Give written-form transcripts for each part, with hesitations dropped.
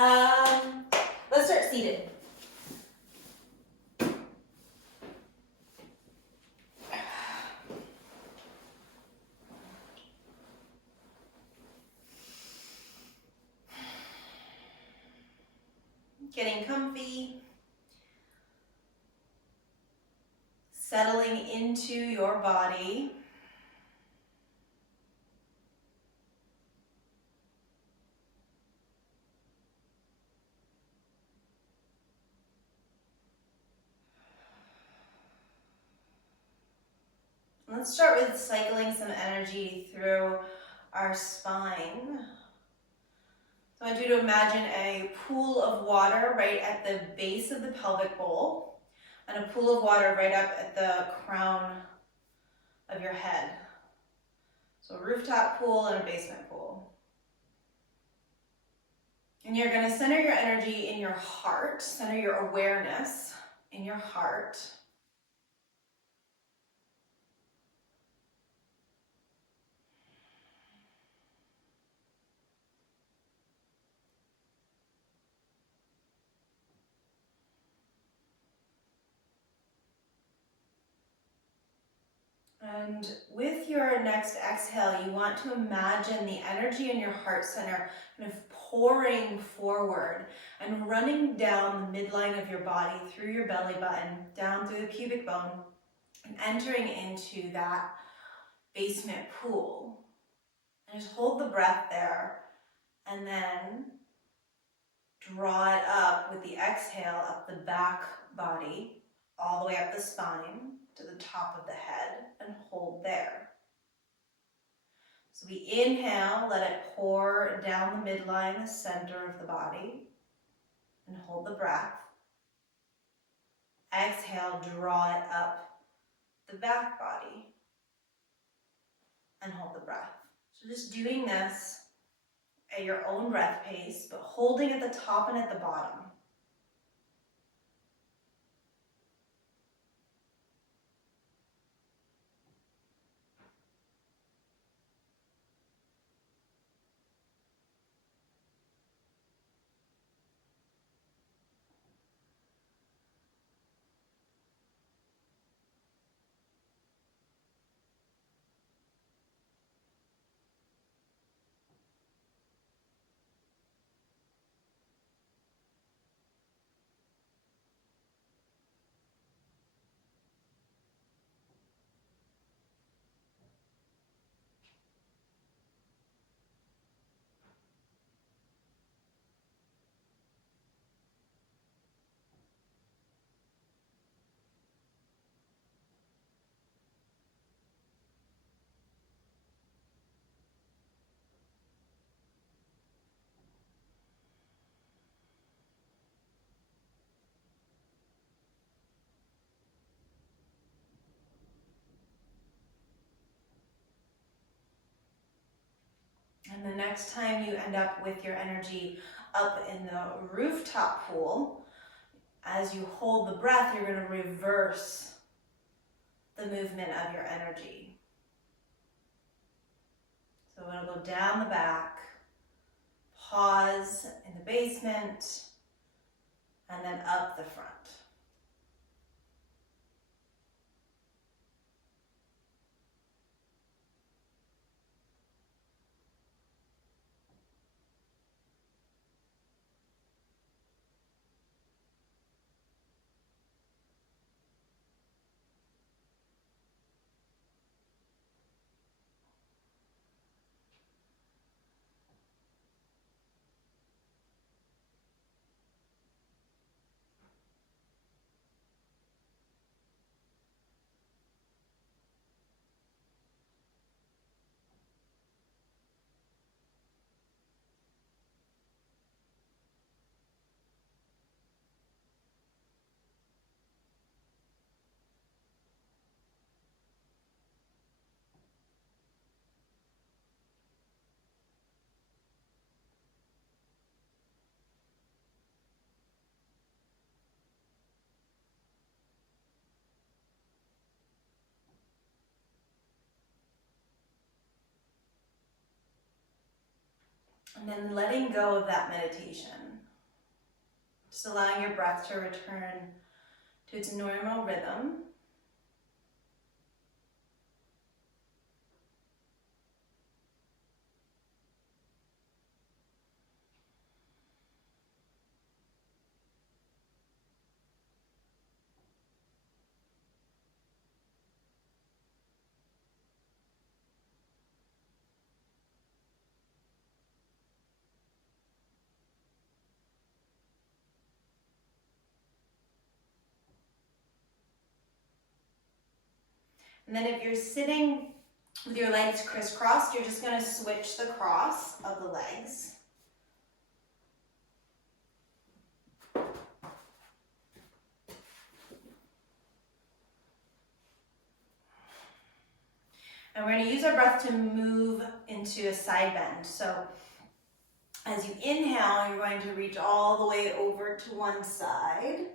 Let's start seated. Getting comfy, settling into your body. Let's start with cycling some energy through our spine. So I want you to imagine a pool of water right at the base of the pelvic bowl and a pool of water right up at the crown of your head. So a rooftop pool and a basement pool. And you're going to center your energy in your heart, center your awareness in your heart. And with your next exhale, you want to imagine the energy in your heart center kind of pouring forward and running down the midline of your body, through your belly button, down through the pubic bone, and entering into that basement pool. And just hold the breath there, and then draw it up with the exhale up the back body, all the way up the spine to the top of the head, and hold there. So we inhale, let it pour down the midline, the center of the body, and hold the breath. Exhale, draw it up the back body, and hold the breath. So just doing this at your own breath pace, but holding at the top and at the bottom. And the next time you end up with your energy up in the rooftop pool, as you hold the breath, you're going to reverse the movement of your energy. So it'll go down the back, pause in the basement, and then up the front. And then letting go of that meditation. Just allowing your breath to return to its normal rhythm. And then if you're sitting with your legs crisscrossed, you're just going to switch the cross of the legs. And we're going to use our breath to move into a side bend. So as you inhale, you're going to reach all the way over to one side.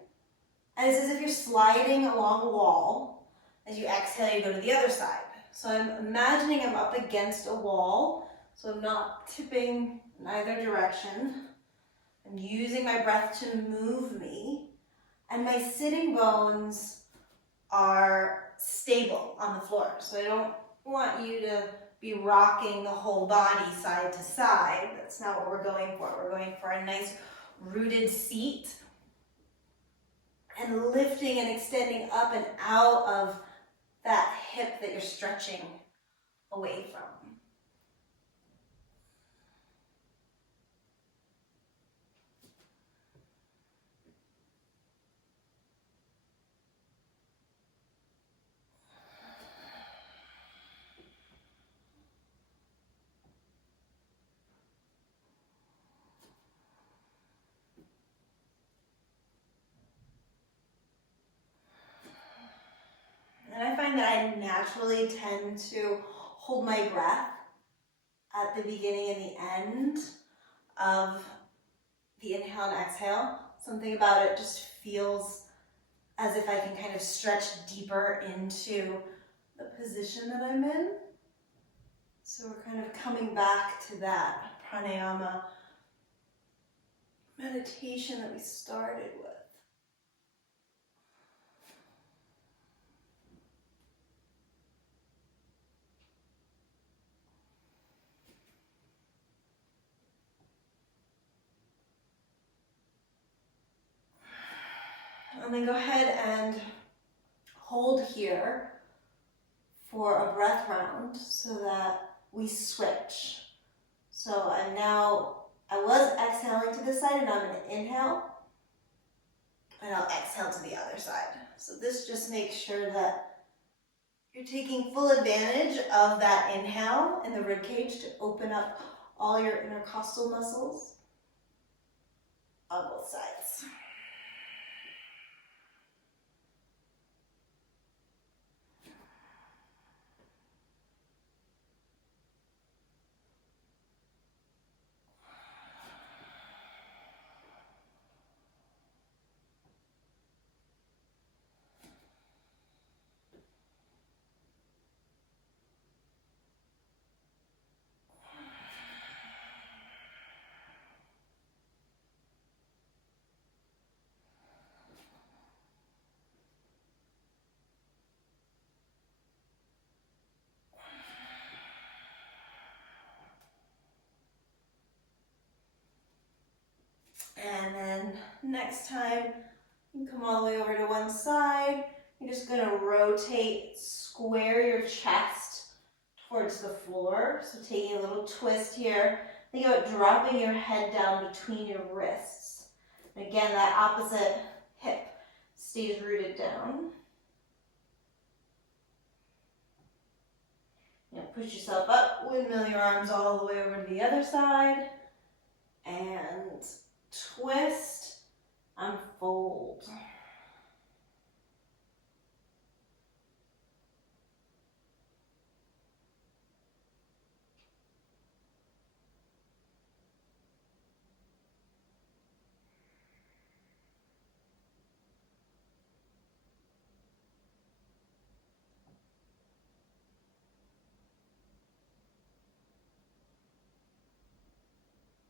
And it's as if you're sliding along a wall. As you exhale, you go to the other side. So I'm imagining I'm up against a wall, so I'm not tipping in either direction. I'm using my breath to move me, and my sitting bones are stable on the floor. So I don't want you to be rocking the whole body side to side. That's not what we're going for. We're going for a nice rooted seat and lifting and extending up and out of that hip that you're stretching away from. And I find that I naturally tend to hold my breath at the beginning and the end of the inhale and exhale. Something about it just feels as if I can kind of stretch deeper into the position that I'm in. So we're kind of coming back to that pranayama meditation that we started with. And then go ahead and hold here for a breath round so that we switch. So I was exhaling to this side, and I'm going to inhale, and I'll exhale to the other side. So this just makes sure that you're taking full advantage of that inhale in the ribcage to open up all your intercostal muscles on both sides. And then next time, you come all the way over to one side. You're just going to rotate, square your chest towards the floor. So taking a little twist here. Think about dropping your head down between your wrists. And again, that opposite hip stays rooted down. Now push yourself up, windmill your arms all the way over to the other side. And twist and fold.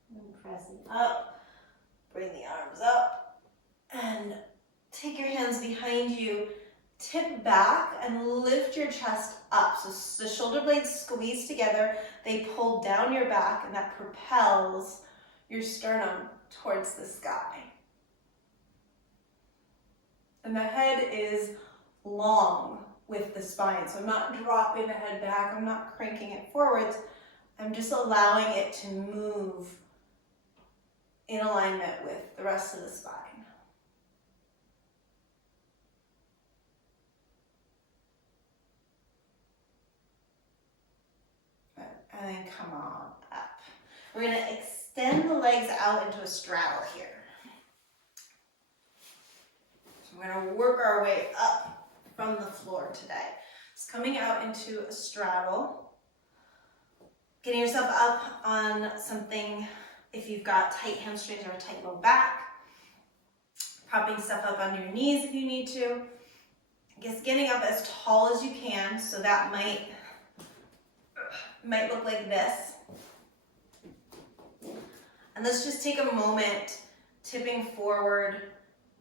And pressing up, bring the arms up. take your hands behind you, tip back and lift your chest up. So the shoulder blades squeeze together, they pull down your back, and that propels your sternum towards the sky. And the head is long with the spine, so I'm not dropping the head back, I'm not cranking it forwards, I'm just allowing it to move in alignment with the rest of the spine. And then come on up. We're going to extend the legs out into a straddle here. So we're going to work our way up from the floor today. It's coming out into a straddle. Getting yourself up on something if you've got tight hamstrings or a tight low back. Propping stuff up on your knees if you need to. I guess getting up as tall as you can, so that might look like this. And let's just take a moment, tipping forward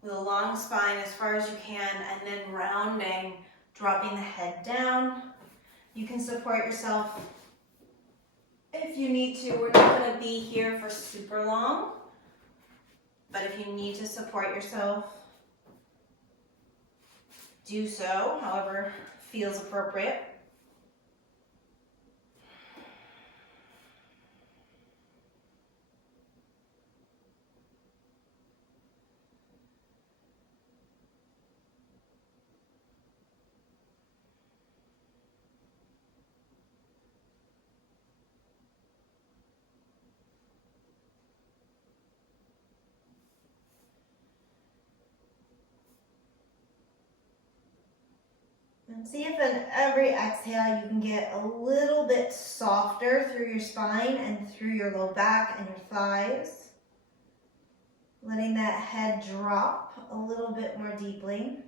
with a long spine as far as you can, and then rounding, dropping the head down. You can support yourself if you need to. We're not going to be here for super long, but if you need to support yourself, do so, however feels appropriate. And see if in every exhale you can get a little bit softer through your spine and through your low back and your thighs. Letting that head drop a little bit more deeply.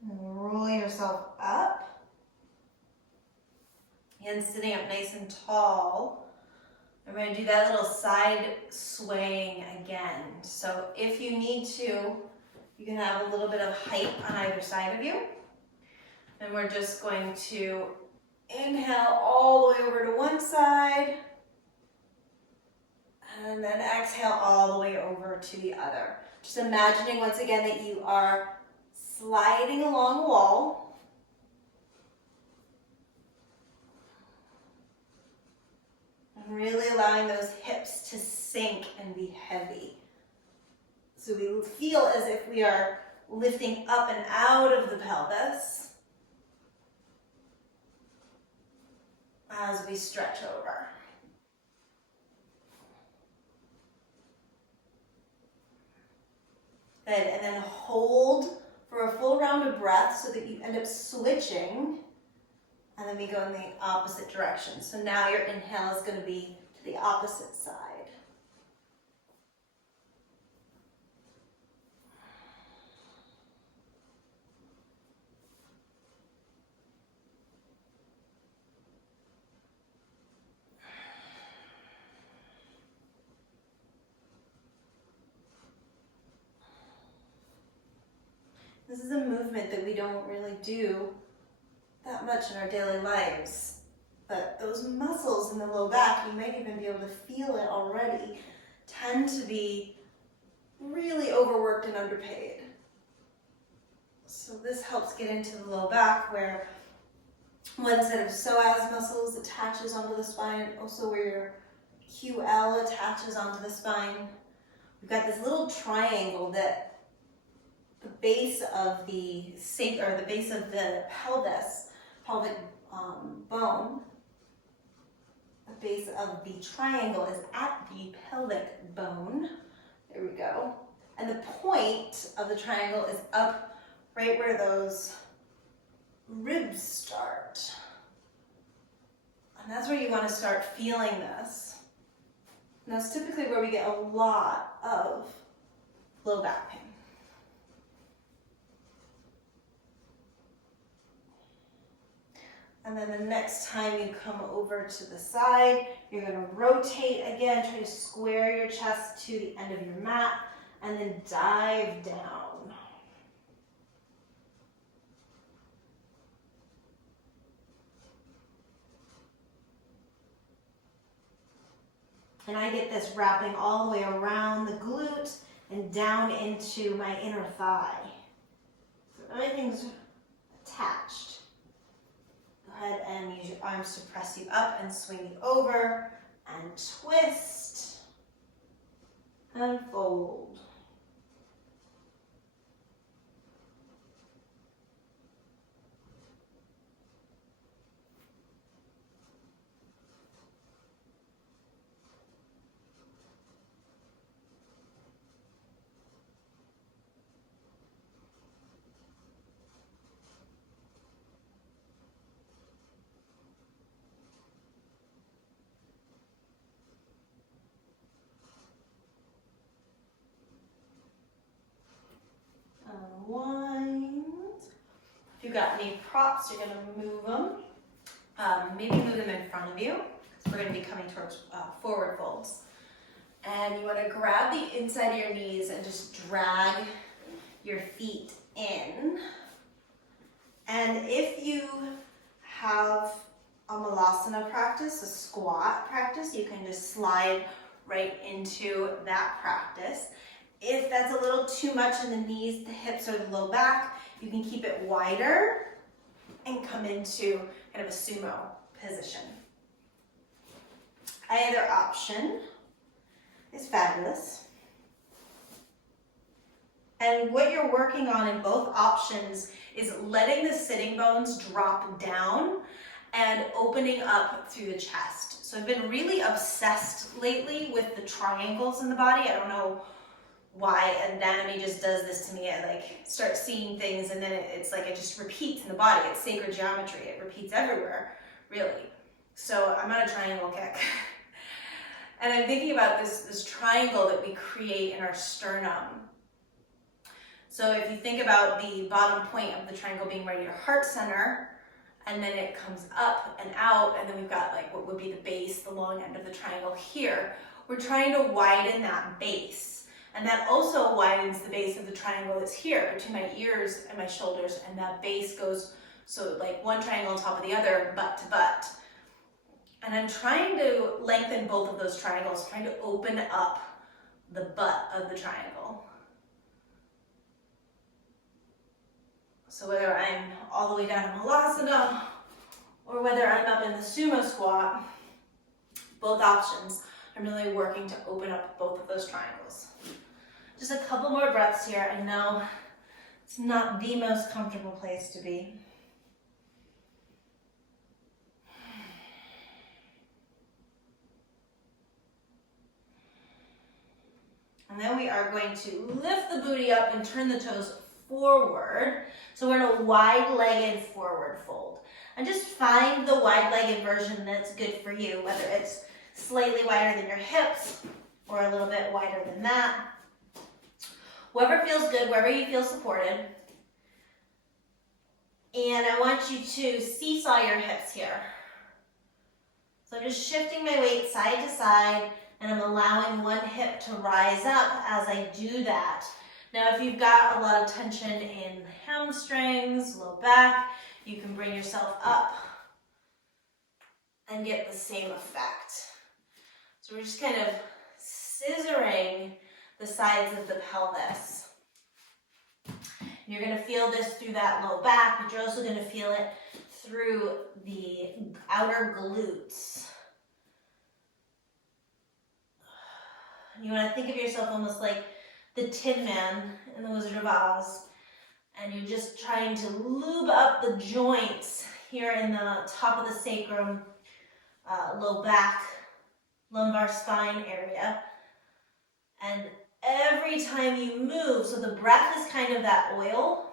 And roll yourself up. And sitting up nice and tall. I'm going to do that little side swaying again. So if you need to, you can have a little bit of height on either side of you. And we're just going to inhale all the way over to one side. And then exhale all the way over to the other. Just imagining once again that you are sliding along a wall. And really allowing those hips to sink and be heavy. So we feel as if we are lifting up and out of the pelvis as we stretch over. Good, and then hold for a full round of breath so that you end up switching, and then we go in the opposite direction. So now your inhale is going to be to the opposite side. This is a movement that we don't really do that much in our daily lives. But those muscles in the low back, you might even be able to feel it already, tend to be really overworked and underpaid. So this helps get into the low back, where one set of psoas muscles attaches onto the spine, also where your QL attaches onto the spine. We've got this little triangle that the base of the base of the pelvic bone, the base of the triangle is at the pelvic bone. There we go. And the point of the triangle is up right where those ribs start. And that's where you want to start feeling this. And that's typically where we get a lot of low back pain. And then the next time you come over to the side, you're going to rotate again, try to square your chest to the end of your mat, and then dive down. And I get this wrapping all the way around the glute and down into my inner thigh. So everything's attached. Go ahead and use your arms to press you up and swing you over and twist and fold. Unwind. If you've got any props, you're going to move them. Maybe move them in front of you, because we're going to be coming towards forward folds. And you want to grab the inside of your knees and just drag your feet in. And if you have a malasana practice, a squat practice, you can just slide right into that practice. If that's a little too much in the knees, the hips, or the low back, you can keep it wider and come into kind of a sumo position. Either option is fabulous. And what you're working on in both options is letting the sitting bones drop down and opening up through the chest. So I've been really obsessed lately with the triangles in the body. I don't know why anatomy just does this to me. I like start seeing things and then it's like it just repeats in the body. It's sacred geometry. It repeats everywhere, really. So I'm on a triangle kick. And I'm thinking about this triangle that we create in our sternum. So if you think about the bottom point of the triangle being right at your heart center, and then it comes up and out, and then we've got like what would be the base, the long end of the triangle here. We're trying to widen that base. And that also widens the base of the triangle that's here between my ears and my shoulders, and that base goes, so like one triangle on top of the other, butt to butt. And I'm trying to lengthen both of those triangles, trying to open up the butt of the triangle. So whether I'm all the way down in Malasana, or whether I'm up in the sumo squat, both options, I'm really working to open up both of those triangles. Just a couple more breaths here. I know it's not the most comfortable place to be. And then we are going to lift the booty up and turn the toes forward. So we're in a wide-legged forward fold. And just find the wide-legged version that's good for you, whether it's slightly wider than your hips or a little bit wider than that. Wherever feels good, wherever you feel supported. And I want you to seesaw your hips here. So I'm just shifting my weight side to side, and I'm allowing one hip to rise up as I do that. Now, if you've got a lot of tension in hamstrings, low back, you can bring yourself up and get the same effect. So we're just kind of scissoring the sides of the pelvis. You're going to feel this through that low back, but you're also going to feel it through the outer glutes. You want to think of yourself almost like the Tin Man in the Wizard of Oz, and you're just trying to lube up the joints here in the top of the sacrum, low back, lumbar spine area. And every time you move, so the breath is kind of that oil.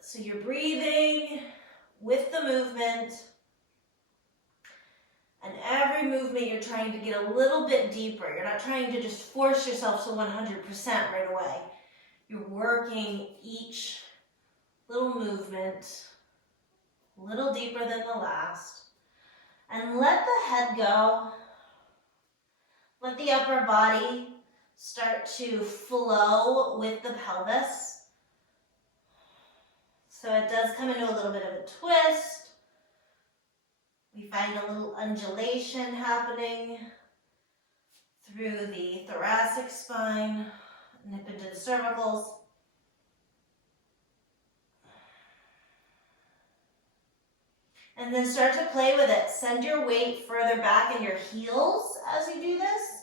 So you're breathing with the movement, and every movement you're trying to get a little bit deeper. You're not trying to just force yourself to 100% right away. You're working each little movement a little deeper than the last. And let the head go. Let the upper body start to flow with the pelvis. So it does come into a little bit of a twist. We find a little undulation happening through the thoracic spine, nip into the cervicals. And then start to play with it. Send your weight further back in your heels as you do this.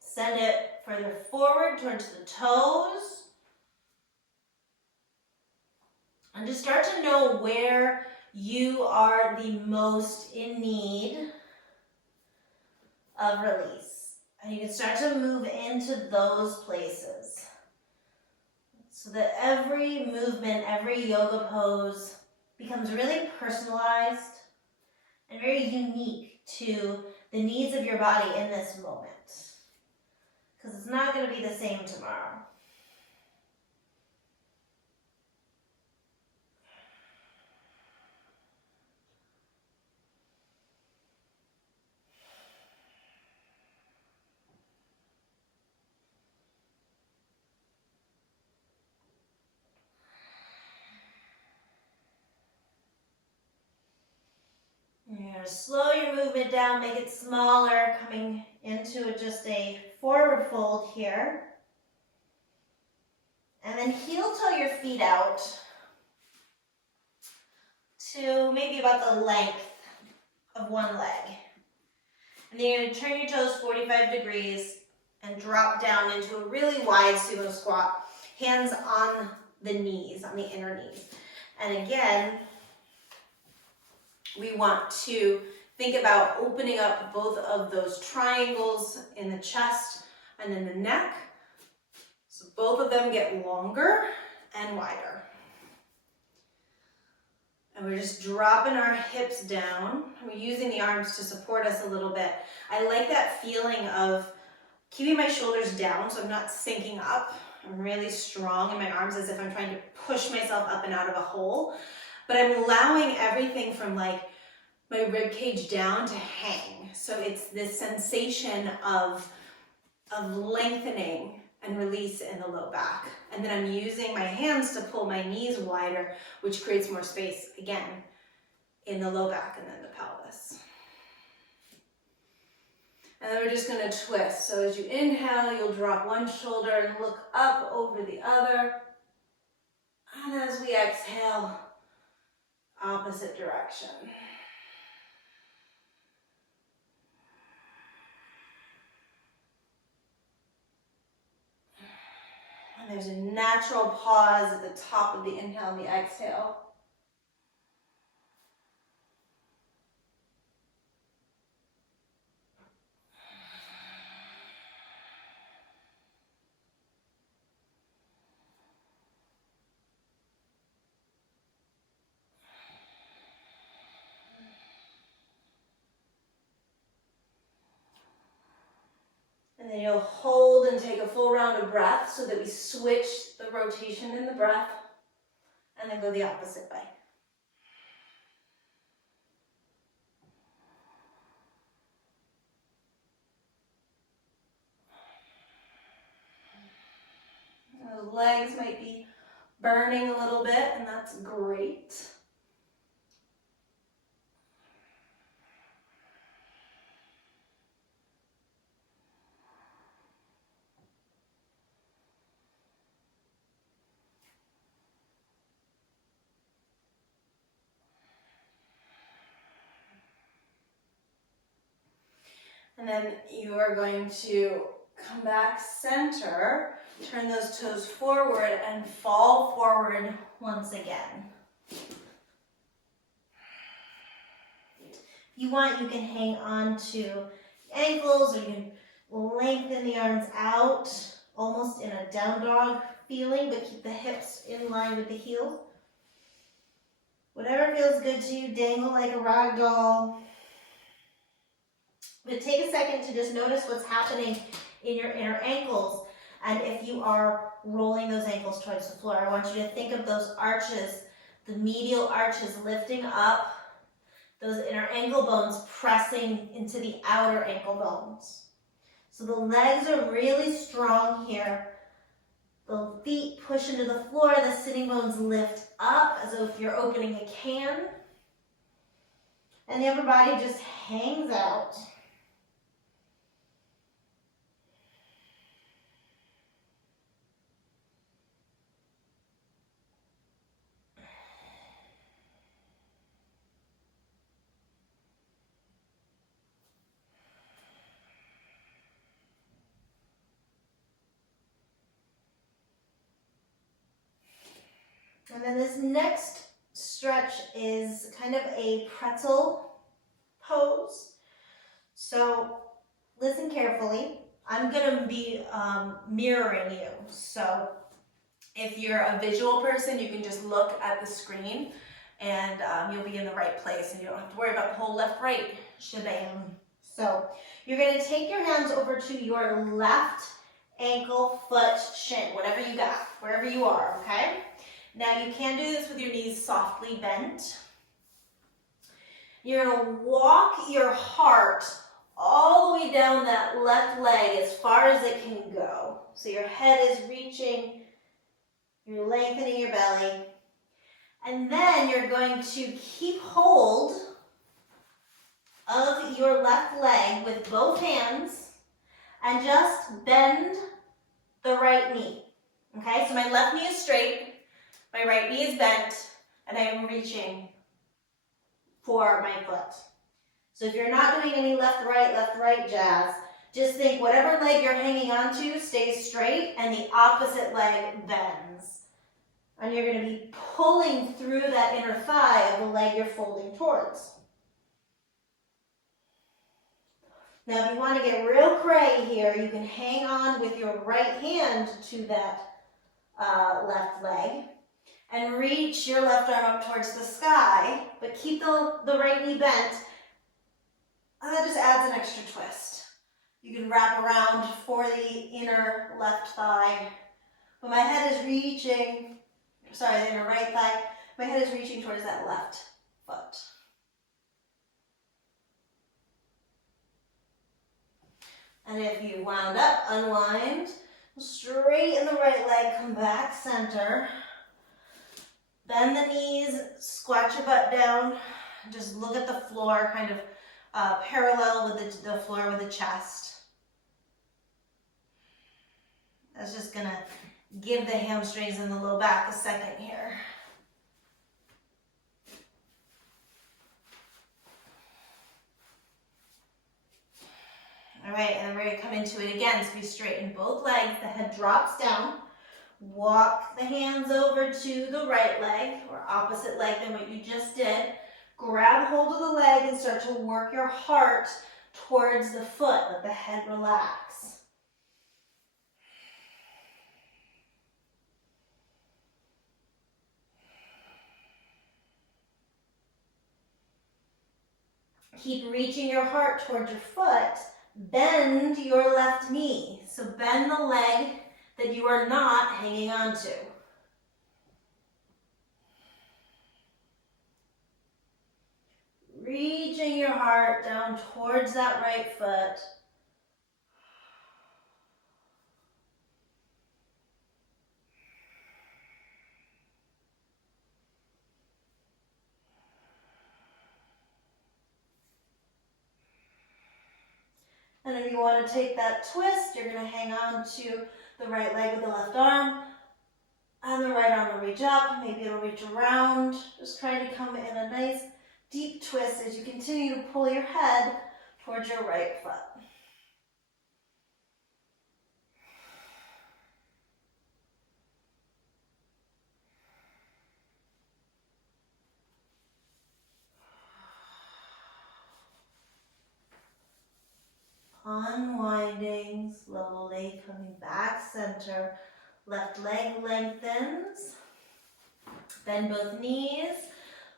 Send it further forward towards the toes. And just start to know where you are the most in need of release. And you can start to move into those places. So that every movement, every yoga pose becomes really personalized and very unique to the needs of your body in this moment. Because it's not going to be the same tomorrow. You're going to slow your movement down, make it smaller, coming into just a forward fold here. And then heel toe your feet out to maybe about the length of one leg. And then you're going to turn your toes 45 degrees and drop down into a really wide sumo squat. Hands on the knees, on the inner knees. And again, we want to think about opening up both of those triangles in the chest and in the neck. So both of them get longer and wider. And we're just dropping our hips down. We're using the arms to support us a little bit. I like that feeling of keeping my shoulders down so I'm not sinking up. I'm really strong in my arms as if I'm trying to push myself up and out of a hole. But I'm allowing everything from like my rib cage down to hang. So it's this sensation of lengthening and release in the low back. And then I'm using my hands to pull my knees wider, which creates more space, again, in the low back and then the pelvis. And then we're just gonna twist. So as you inhale, you'll drop one shoulder and look up over the other. And as we exhale, opposite direction. And there's a natural pause at the top of the inhale and the exhale. And then you'll hold and take a full round of breath so that we switch the rotation in the breath and then go the opposite way. Those legs might be burning a little bit, and that's great. And then you are going to come back center, turn those toes forward and fall forward once again. If you want, you can hang on to the ankles, or you can lengthen the arms out, almost in a down dog feeling, but keep the hips in line with the heels. Whatever feels good to you, dangle like a rag doll. But take a second to just notice what's happening in your inner ankles. And if you are rolling those ankles towards the floor, I want you to think of those arches, the medial arches lifting up, those inner ankle bones pressing into the outer ankle bones. So the legs are really strong here. The feet push into the floor, the sitting bones lift up as if you're opening a can. And the upper body just hangs out. And then this next stretch is kind of a pretzel pose. So listen carefully. I'm going to be mirroring you. So if you're a visual person, you can just look at the screen and you'll be in the right place and you don't have to worry about the whole left-right shebang. So you're going to take your hands over to your left ankle, foot, shin, whatever you got, wherever you are, okay? Now you can do this with your knees softly bent. You're going to walk your heart all the way down that left leg as far as it can go. So your head is reaching, you're lengthening your belly. And then you're going to keep hold of your left leg with both hands and just bend the right knee. Okay, so my left knee is straight. My right knee is bent, and I am reaching for my foot. So if you're not doing any left-right jazz, just think whatever leg you're hanging onto stays straight, and the opposite leg bends. And you're going to be pulling through that inner thigh of the leg you're folding towards. Now, if you want to get real cray here, you can hang on with your right hand to that left leg. And reach your left arm up towards the sky, but keep the right knee bent. And that just adds an extra twist. You can wrap around for the inner left thigh. But my head is reaching, sorry, the inner right thigh. My head is reaching towards that left foot. And if you wound up, unwind, straighten the right leg, come back center. Bend the knees, squat your butt down, just look at the floor, kind of parallel with the floor with the chest. That's just gonna give the hamstrings and the low back a second here. All right, and then we're gonna come into it again. So we straighten both legs, the head drops down. Walk the hands over to the right leg, or opposite leg than what you just did. Grab hold of the leg and start to work your heart towards the foot. Let the head relax. Keep reaching your heart towards your foot. Bend your left knee. So bend the leg that you are not hanging on to. Reaching your heart down towards that right foot. And if you want to take that twist, you're going to hang on to the right leg with the left arm. And the right arm will reach up. Maybe it'll reach around. Just trying to come in a nice deep twist as you continue to pull your head towards your right foot. Unwinding slowly, coming back center. Left leg lengthens. Bend both knees.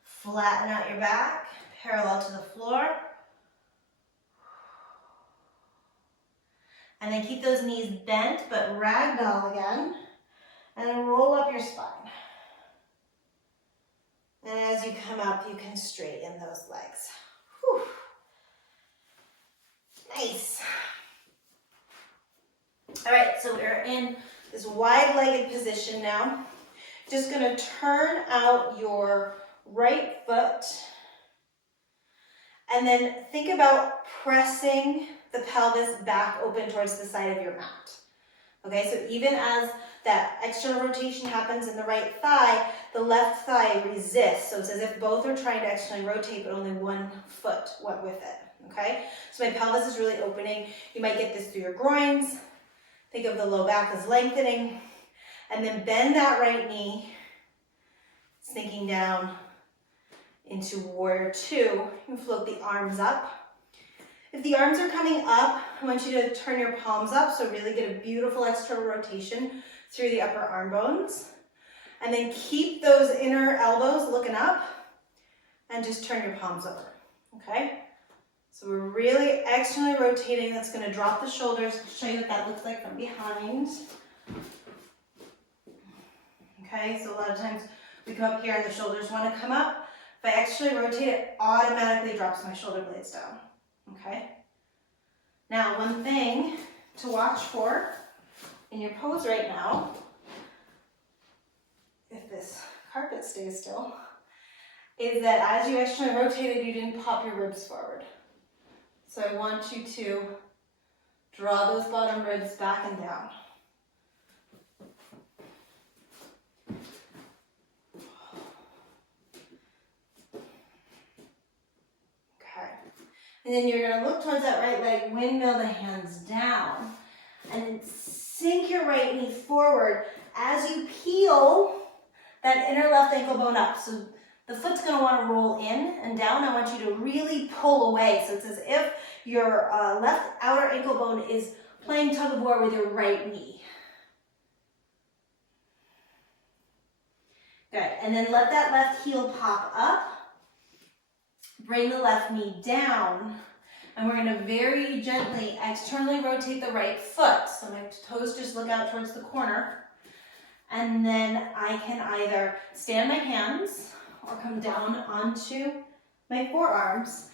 Flatten out your back, parallel to the floor. And then keep those knees bent, but ragdoll again. And then roll up your spine. And as you come up, you can straighten those legs. Whew. Nice. All right, so we're in this wide-legged position now. Just gonna turn out your right foot. And then think about pressing the pelvis back open towards the side of your mat. Okay, so even as that external rotation happens in the right thigh, the left thigh resists. So it's as if both are trying to externally rotate, but only one foot went with it. Okay, so my pelvis is really opening. You might get this through your groins. Think of the low back as lengthening. And then bend that right knee, sinking down into warrior two. You float the arms up. If the arms are coming up, I want you to turn your palms up, so really get a beautiful external rotation through the upper arm bones. And then keep those inner elbows looking up and just turn your palms over, okay? So we're really externally rotating. That's gonna drop the shoulders. I'll show you what that looks like from behind. Okay, so a lot of times we come up here and the shoulders wanna come up. If I externally rotate, it automatically drops my shoulder blades down. Okay. Now, one thing to watch for in your pose right now, if this carpet stays still, is that as you externally rotated, you didn't pop your ribs forward. So I want you to draw those bottom ribs back and down. And then you're going to look towards that right leg, windmill the hands down, and then sink your right knee forward as you peel that inner left ankle bone up. So the foot's going to want to roll in and down. I want you to really pull away. So it's as if your left outer ankle bone is playing tug of war with your right knee. Good. And then let that left heel pop up. Bring the left knee down, and we're going to very gently externally rotate the right foot. So my toes just look out towards the corner. And then I can either stand my hands or come down onto my forearms.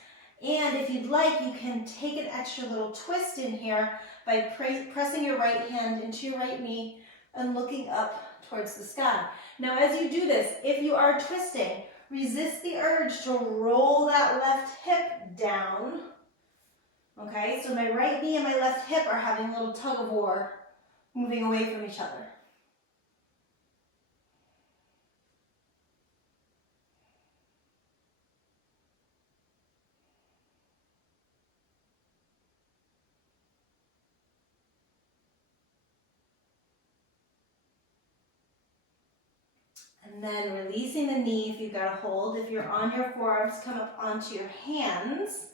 And if you'd like, you can take an extra little twist in here by pressing your right hand into your right knee and looking up towards the sky. Now, as you do this, if you are twisting, resist the urge to roll that left hip down. Okay, so my right knee and my left hip are having a little tug of war, moving away from each other. And then releasing the knee if you've got a hold. If you're on your forearms, come up onto your hands.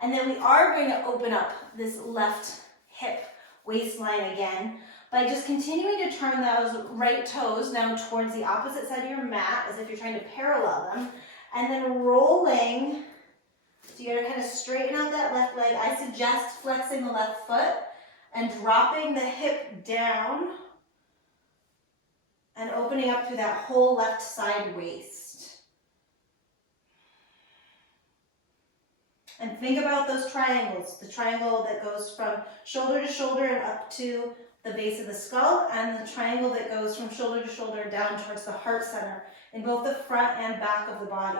And then we are going to open up this left hip waistline again by just continuing to turn those right toes now towards the opposite side of your mat as if you're trying to parallel them. And then rolling. So you're going to kind of straighten out that left leg. I suggest flexing the left foot and dropping the hip down and opening up through that whole left side waist. And think about those triangles. The triangle that goes from shoulder to shoulder and up to the base of the skull, and the triangle that goes from shoulder to shoulder down towards the heart center in both the front and back of the body.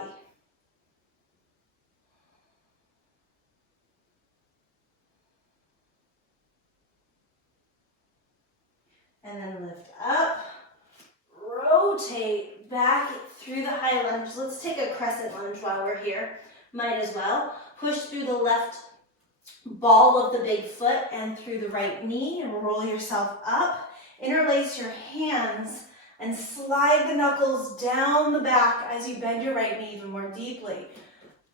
And then lift up. Rotate back through the high lunge. Let's take a crescent lunge while we're here. Might as well. Push through the left ball of the big foot and through the right knee and roll yourself up. Interlace your hands and slide the knuckles down the back as you bend your right knee even more deeply.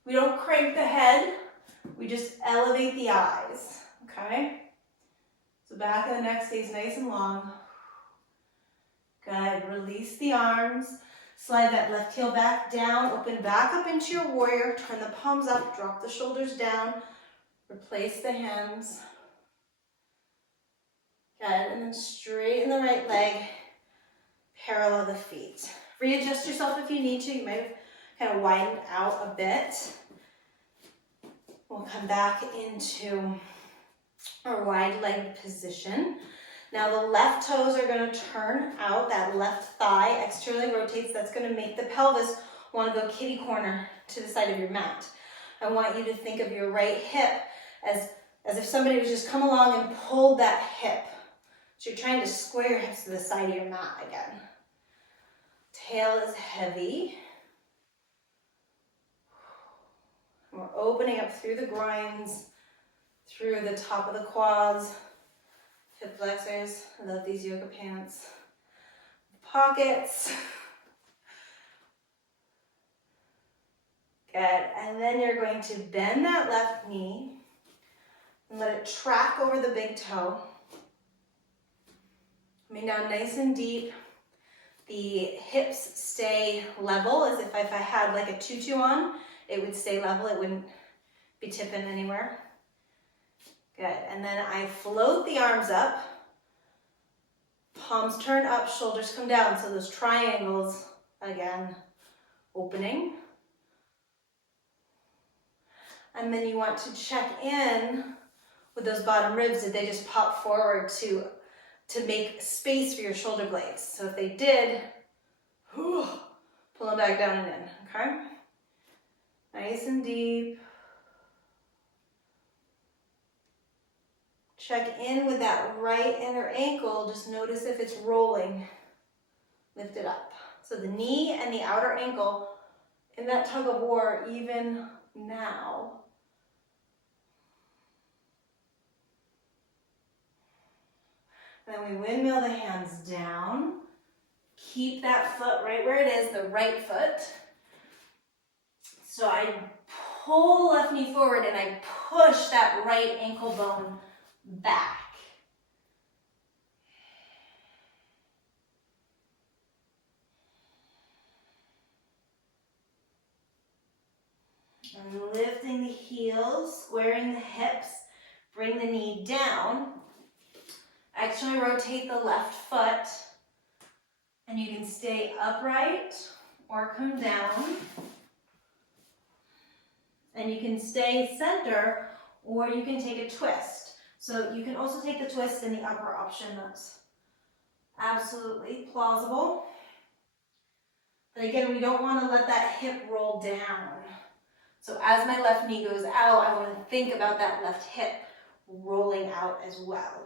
We don't crank the head, we just elevate the eyes, okay? So back of the neck stays nice and long. Good, release the arms. Slide that left heel back down, open back up into your warrior, turn the palms up, drop the shoulders down, replace the hands. Good, and then straighten the right leg, parallel the feet. Readjust yourself if you need to. You might have kind of widened out a bit. We'll come back into our wide leg position. Now the left toes are going to turn out. That left thigh externally rotates. That's going to make the pelvis want to go kitty corner to the side of your mat. I want you to think of your right hip as if somebody was just come along and pulled that hip. So you're trying to square your hips to the side of your mat again. Tail is heavy. And we're opening up through the groins, through the top of the quads, hip flexors. I love these yoga pants. Pockets. Good. And then you're going to bend that left knee and let it track over the big toe. Coming down nice and deep. The hips stay level, as if I had like a tutu on, it would stay level. It wouldn't be tipping anywhere. Good. And then I float the arms up. Palms turn up, shoulders come down. So those triangles, again, opening. And then you want to check in with those bottom ribs. Did they just pop forward to make space for your shoulder blades? So if they did, pull them back down and in, okay? Nice and deep. Check in with that right inner ankle. Just notice if it's rolling. Lift it up. So the knee and the outer ankle in that tug of war, even now. Then we windmill the hands down. Keep that foot right where it is, the right foot. So I pull the left knee forward and I push that right ankle bone back. And lifting the heels, squaring the hips, bring the knee down. Externally rotate the left foot, and you can stay upright or come down. And you can stay center, or you can take a twist. So you can also take the twist in the upper option. That's absolutely plausible. But again, we don't want to let that hip roll down. So as my left knee goes out, I want to think about that left hip rolling out as well.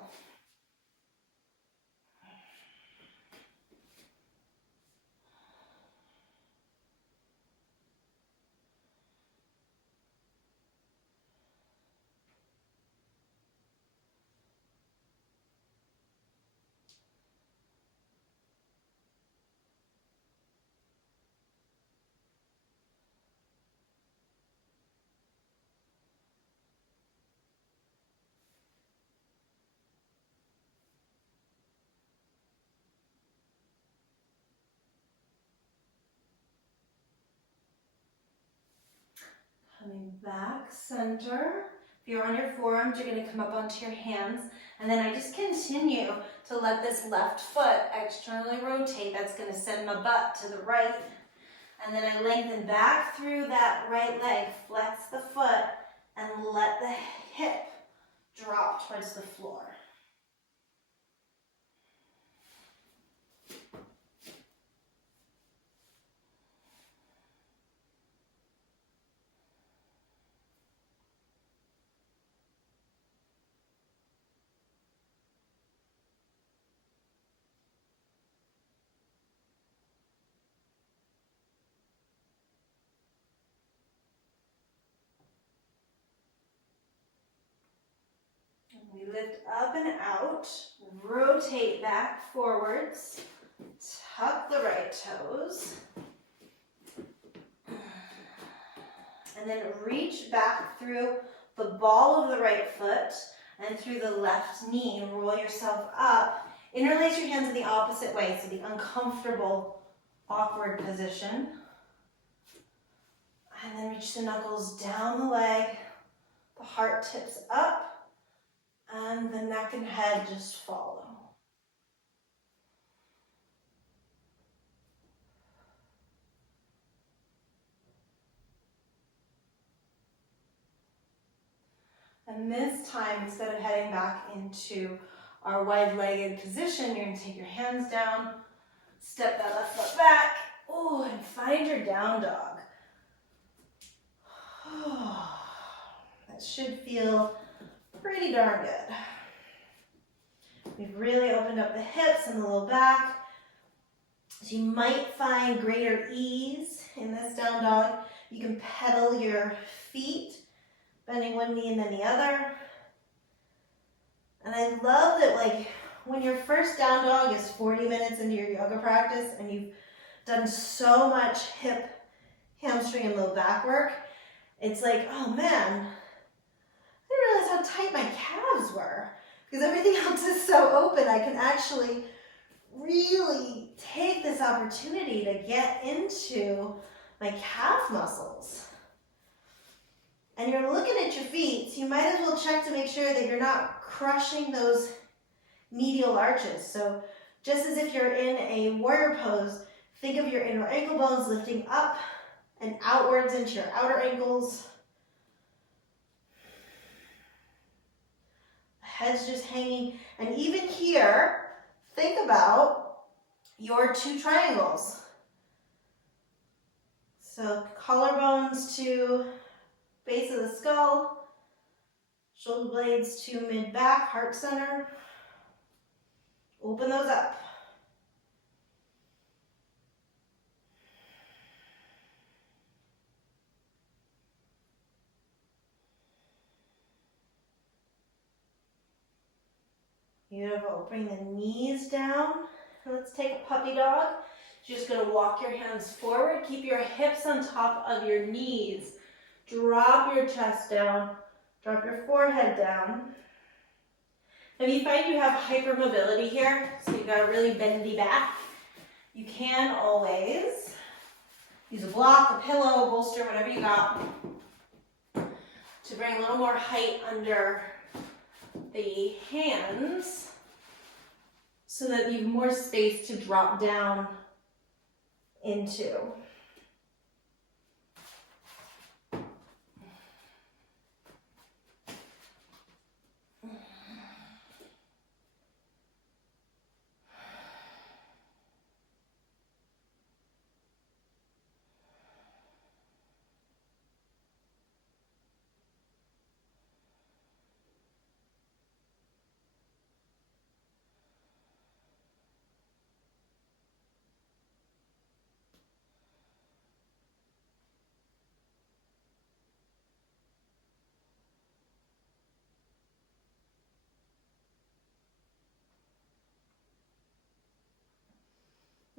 Coming back, center. If you're on your forearms, you're going to come up onto your hands. And then I just continue to let this left foot externally rotate. That's going to send my butt to the right. And then I lengthen back through that right leg, flex the foot, and let the hip drop towards the floor. We lift up and out, rotate back forwards, tuck the right toes, and then reach back through the ball of the right foot and through the left knee, roll yourself up. Interlace your hands in the opposite way, so the uncomfortable, awkward position. And then reach the knuckles down the leg, the heart tips up, and the neck and head just follow. And this time, instead of heading back into our wide-legged position, you're going to take your hands down, step that left foot back, oh, and find your down dog. That should feel pretty darn good. We've really opened up the hips and the low back. So you might find greater ease in this down dog. You can pedal your feet, bending one knee and then the other. And I love that, like, when your first down dog is 40 minutes into your yoga practice and you've done so much hip, hamstring, and low back work, it's like, oh man, I didn't realize how tight my calves were. Because everything else is so open, I can actually really take this opportunity to get into my calf muscles. And you're looking at your feet, so you might as well check to make sure that you're not crushing those medial arches. So just as if you're in a warrior pose, think of your inner ankle bones lifting up and outwards into your outer ankles. Head's just hanging. And even here, think about your two triangles. So collarbones to base of the skull, shoulder blades to mid-back, heart center. Open those up. Beautiful. Bring the knees down. Let's take a puppy dog. You're just going to walk your hands forward. Keep your hips on top of your knees. Drop your chest down. Drop your forehead down. If you find you have hypermobility here, so you've got a really bendy back, you can always use a block, a pillow, a bolster, whatever you got, to bring a little more height under the hands so that you have more space to drop down into.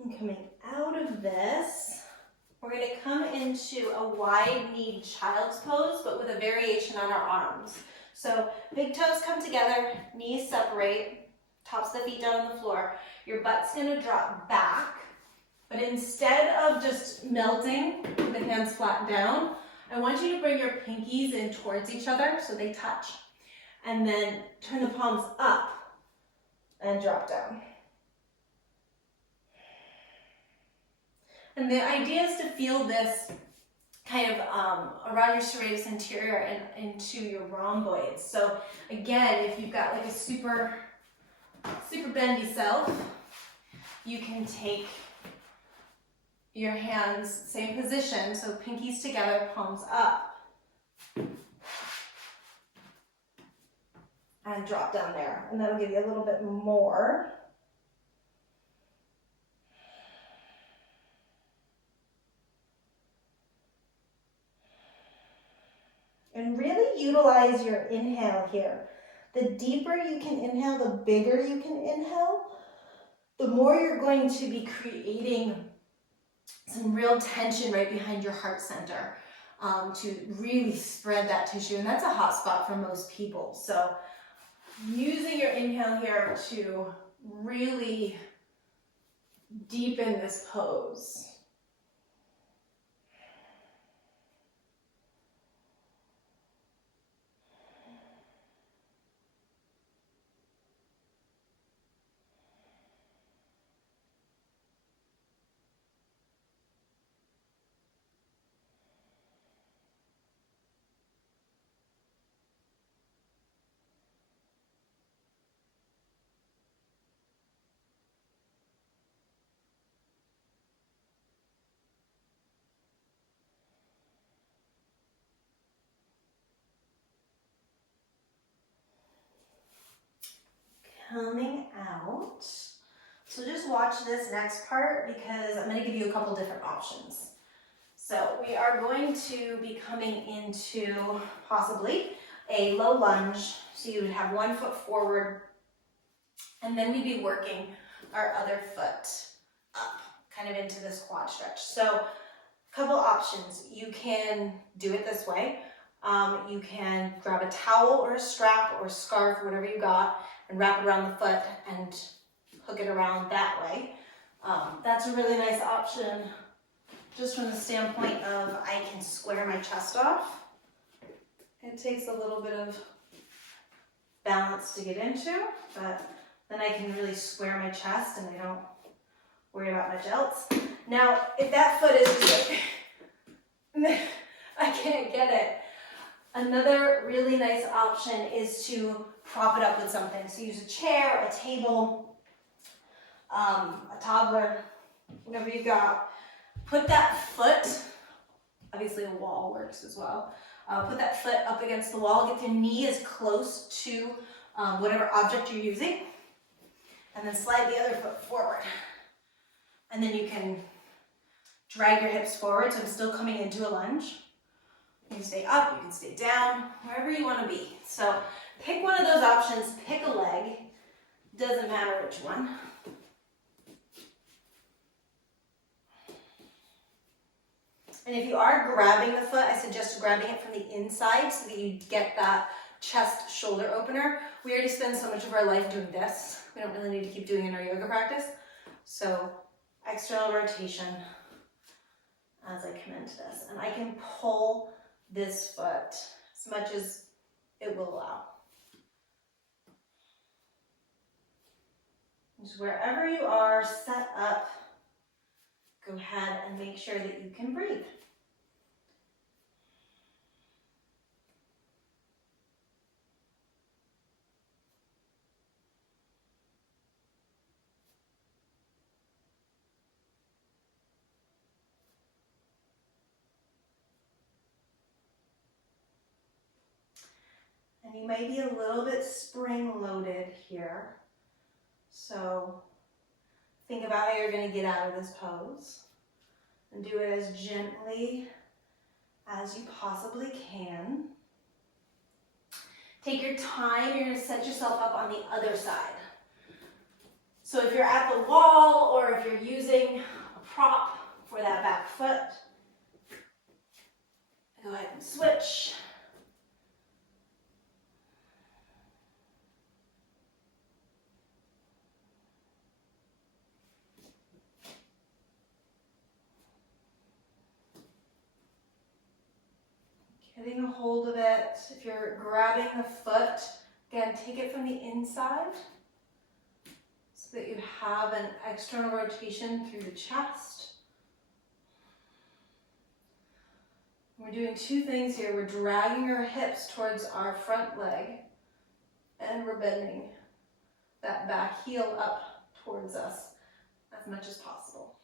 And coming out of this, we're going to come into a wide-kneed child's pose, but with a variation on our arms. So big toes come together, knees separate, tops of the feet down on the floor. Your butt's going to drop back, but instead of just melting with the hands flat down, I want you to bring your pinkies in towards each other so they touch, and then turn the palms up and drop down. And the idea is to feel this kind of around your serratus anterior and into your rhomboids. So again, if you've got like a super bendy self, you can take your hands, same position, so pinkies together, palms up, and drop down there. And that'll give you a little bit more. And really utilize your inhale here. The deeper you can inhale, the bigger you can inhale, the more you're going to be creating some real tension right behind your heart center to really spread that tissue. And that's a hot spot for most people. So Using your inhale here to really deepen this pose. Coming out. So just watch this next part because I'm going to give you a couple different options. So we are going to be coming into possibly a low lunge. So you would have one foot forward and then we'd be working our other foot up, kind of into this quad stretch. So a couple options. You can do it this way. You can grab a towel or a strap or a scarf, whatever you got, and wrap it around the foot and hook it around that way. That's a really nice option just from the standpoint of I can square my chest off. It takes a little bit of balance to get into, but then I can really square my chest and I don't worry about much else. Now, if that foot is just like, I can't get it. Another really nice option is to prop it up with something. So use a chair, a table, a toddler, whatever you got. Put that foot, obviously a wall works as well. Put that foot up against the wall, get your knee as close to whatever object you're using, and then slide the other foot forward. And then you can drag your hips forward, so I'm still coming into a lunge. You can stay up, you can stay down, wherever you want to be. So pick one of those options, pick a leg, doesn't matter which one. And if you are grabbing the foot, I suggest grabbing it from the inside so that you get that chest shoulder opener. We already spend so much of our life doing this. We don't really need to keep doing it in our yoga practice. So external rotation as I come into this. And I can pull this foot as much as it will allow. Just wherever you are set up, go ahead and make sure that you can breathe. And you may be a little bit spring-loaded here. So think about how you're going to get out of this pose. And do it as gently as you possibly can. Take your time, you're going to set yourself up on the other side. So if you're at the wall or if you're using a prop for that back foot, go ahead and switch. Getting a hold of it. If you're grabbing the foot, again, take it from the inside so that you have an external rotation through the chest. We're doing two things here. We're dragging our hips towards our front leg and we're bending that back heel up towards us as much as possible.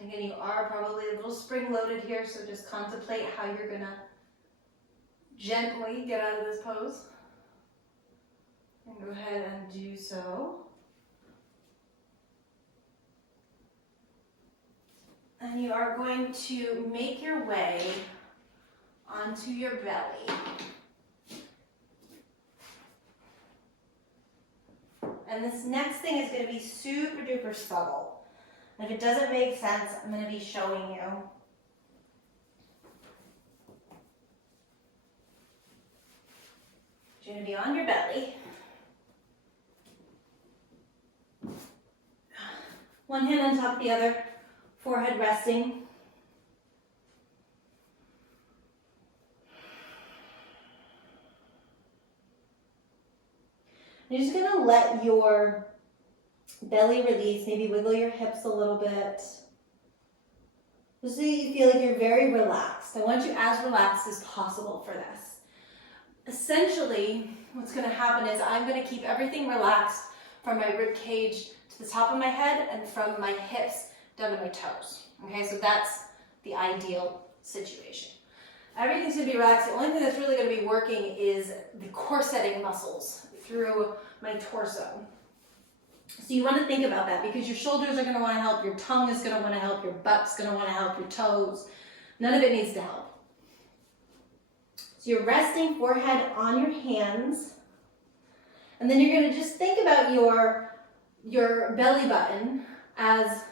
Again, you are probably a little spring-loaded here, so just contemplate how you're gonna gently get out of this pose. And go ahead and do so. And you are going to make your way onto your belly. And this next thing is going to be super duper subtle. And if it doesn't make sense, I'm going to be showing you. You're going to be on your belly. One hand on top of the other, forehead resting. You're just going to let your belly release, maybe wiggle your hips a little bit. Just so you feel like you're very relaxed. I want you as relaxed as possible for this. Essentially, what's going to happen is I'm going to keep everything relaxed from my rib cage to the top of my head and from my hips down to my toes. Okay, so that's the ideal situation. Everything's going to be relaxed. The only thing that's really going to be working is the corseting muscles through my torso. So you want to think about that because your shoulders are going to want to help, your tongue is going to want to help, your butt's going to want to help, your toes. None of it needs to help. So you're resting forehead on your hands. And then you're going to just think about your belly button as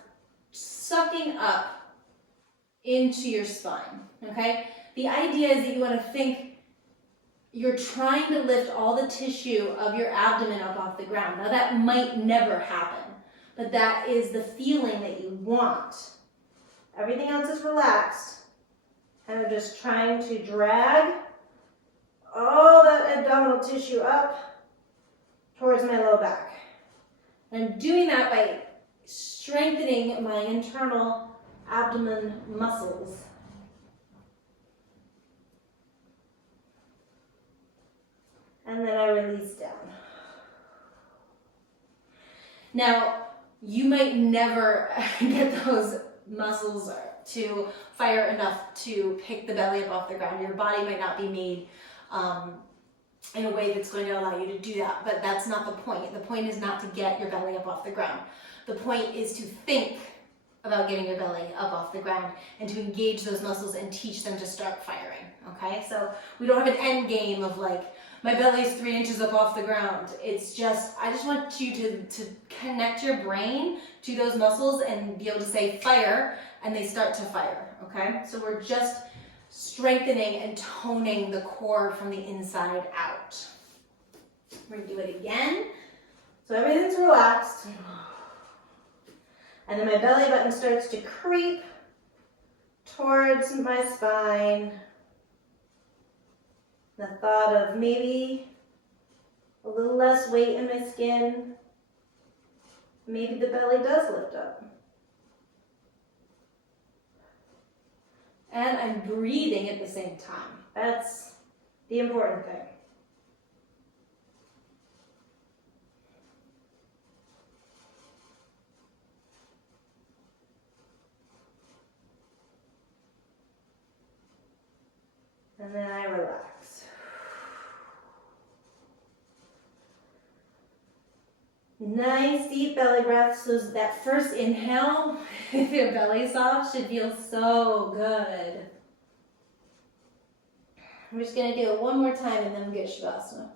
sucking up into your spine, okay? The idea is that you want to think you're trying to lift all the tissue of your abdomen up off the ground. Now that might never happen, but that is the feeling that you want. Everything else is relaxed. And I'm just trying to drag all that abdominal tissue up towards my low back. And I'm doing that by strengthening my internal abdomen muscles. And then I release down. Now, you might never get those muscles to fire enough to pick the belly up off the ground. Your body might not be made in a way that's going to allow you to do that, but that's not the point. The point is not to get your belly up off the ground. The point is to think about getting your belly up off the ground and to engage those muscles and teach them to start firing, okay? So we don't have an end game of like, my belly's 3 inches up off the ground. It's just, I just want you to connect your brain to those muscles and be able to say fire, and they start to fire, okay? So we're just strengthening and toning the core from the inside out. We're gonna do it again. So everything's relaxed. And then my belly button starts to creep towards my spine. The thought of maybe a little less weight in my skin. Maybe the belly does lift up. And I'm breathing at the same time. That's the important thing. And then I relax. Nice deep belly breath. So that first inhale, if your belly's soft, should feel so good. I'm just going to do it one more time and then we'll get Shavasana.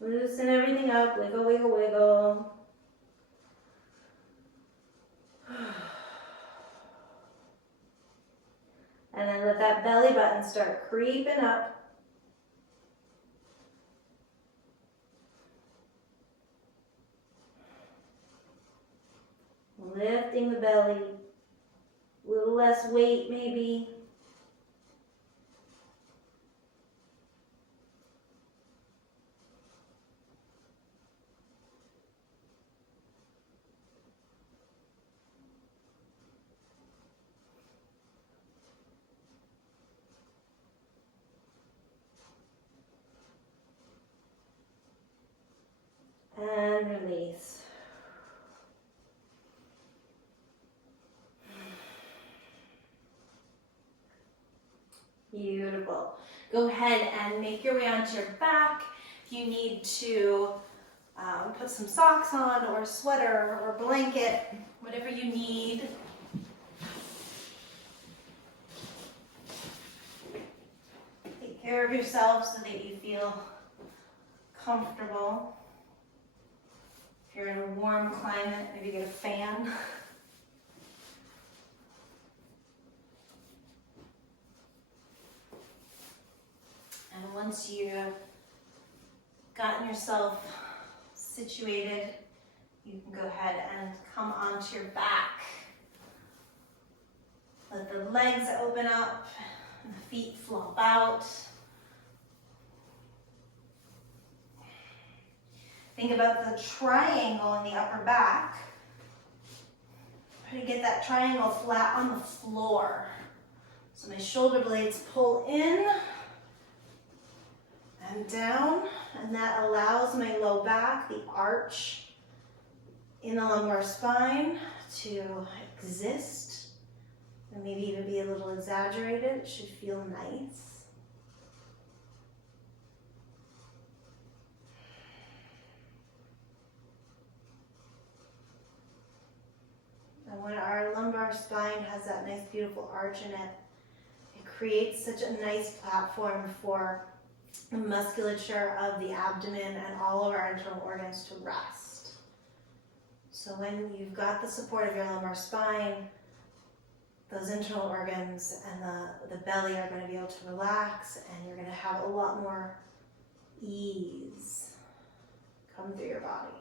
Loosen everything up, wiggle, wiggle, wiggle. And then let that belly button start creeping up. Lifting the belly. A little less weight maybe. And release. Beautiful. Go ahead and make your way onto your back. If you need to put some socks on or a sweater or blanket, whatever you need. Take care of yourself so that you feel comfortable. If you're in a warm climate, maybe get a fan. And once you've gotten yourself situated, you can go ahead and come onto your back. Let the legs open up and the feet flop out. Think about the triangle in the upper back. Try to get that triangle flat on the floor. So my shoulder blades pull in and down, and that allows my low back, the arch in the lumbar spine, to exist and maybe even be a little exaggerated. It should feel nice. And when our lumbar spine has that nice beautiful arch in it, it creates such a nice platform for the musculature of the abdomen and all of our internal organs to rest. So when you've got the support of your lumbar spine, those internal organs and the belly are going to be able to relax, and you're going to have a lot more ease come through your body.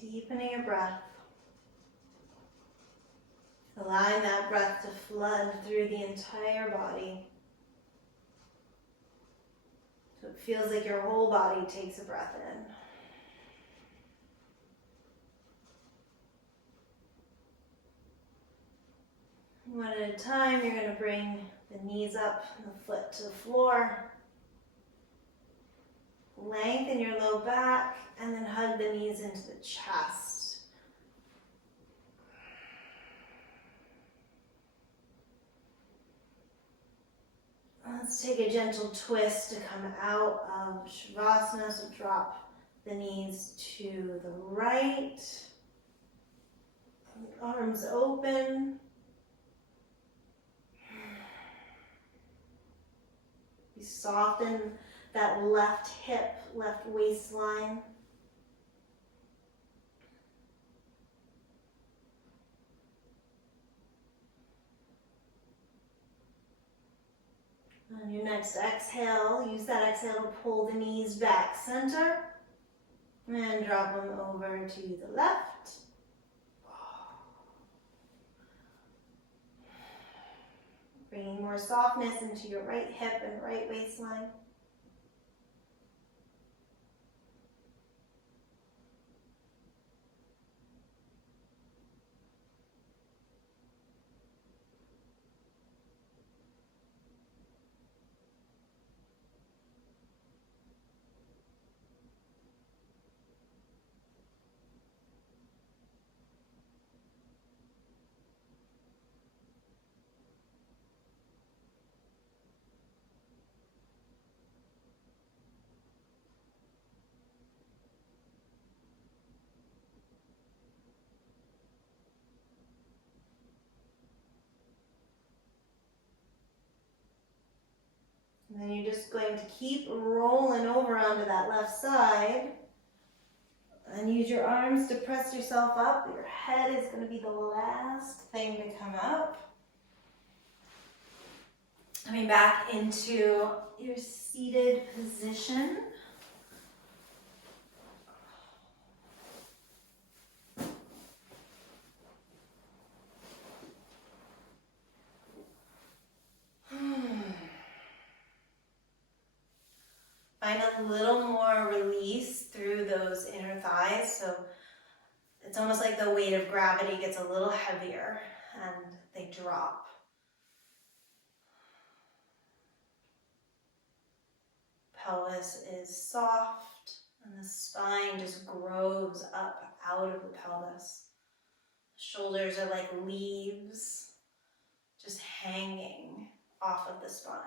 Deepening your breath. Allowing that breath to flood through the entire body. So it feels like your whole body takes a breath in. One at a time, you're going to bring the knees up and the foot to the floor. Lengthen your low back and then hug the knees into the chest. Let's take a gentle twist to come out of Shavasana. So drop the knees to the right. Arms open. You soften that left hip, left waistline. On your next exhale, use that exhale to pull the knees back center and drop them over to the left. Bringing more softness into your right hip and right waistline. And then you're just going to keep rolling over onto that left side. And use your arms to press yourself up. Your head is going to be the last thing to come up. Coming back into your seated position. Find a little more release through those inner thighs. So it's almost like the weight of gravity gets a little heavier and they drop. Pelvis is soft and the spine just grows up out of the pelvis. Shoulders are like leaves just hanging off of the spine.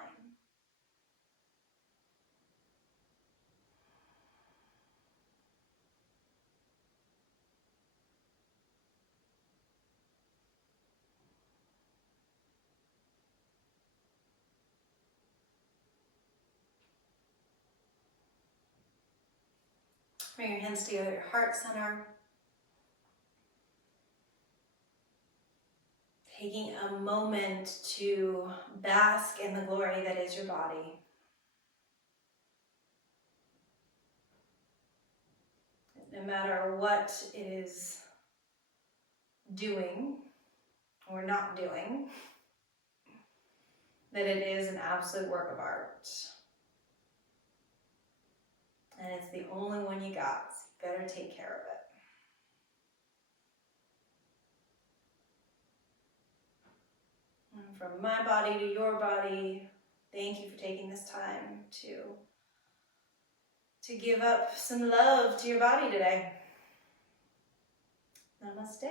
Bring your hands together, your heart center. Taking a moment to bask in the glory that is your body. No matter what it is doing or not doing, that it is an absolute work of art. And it's the only one you got, so you better take care of it. And from my body to your body, thank you for taking this time to give up some love to your body today. Namaste.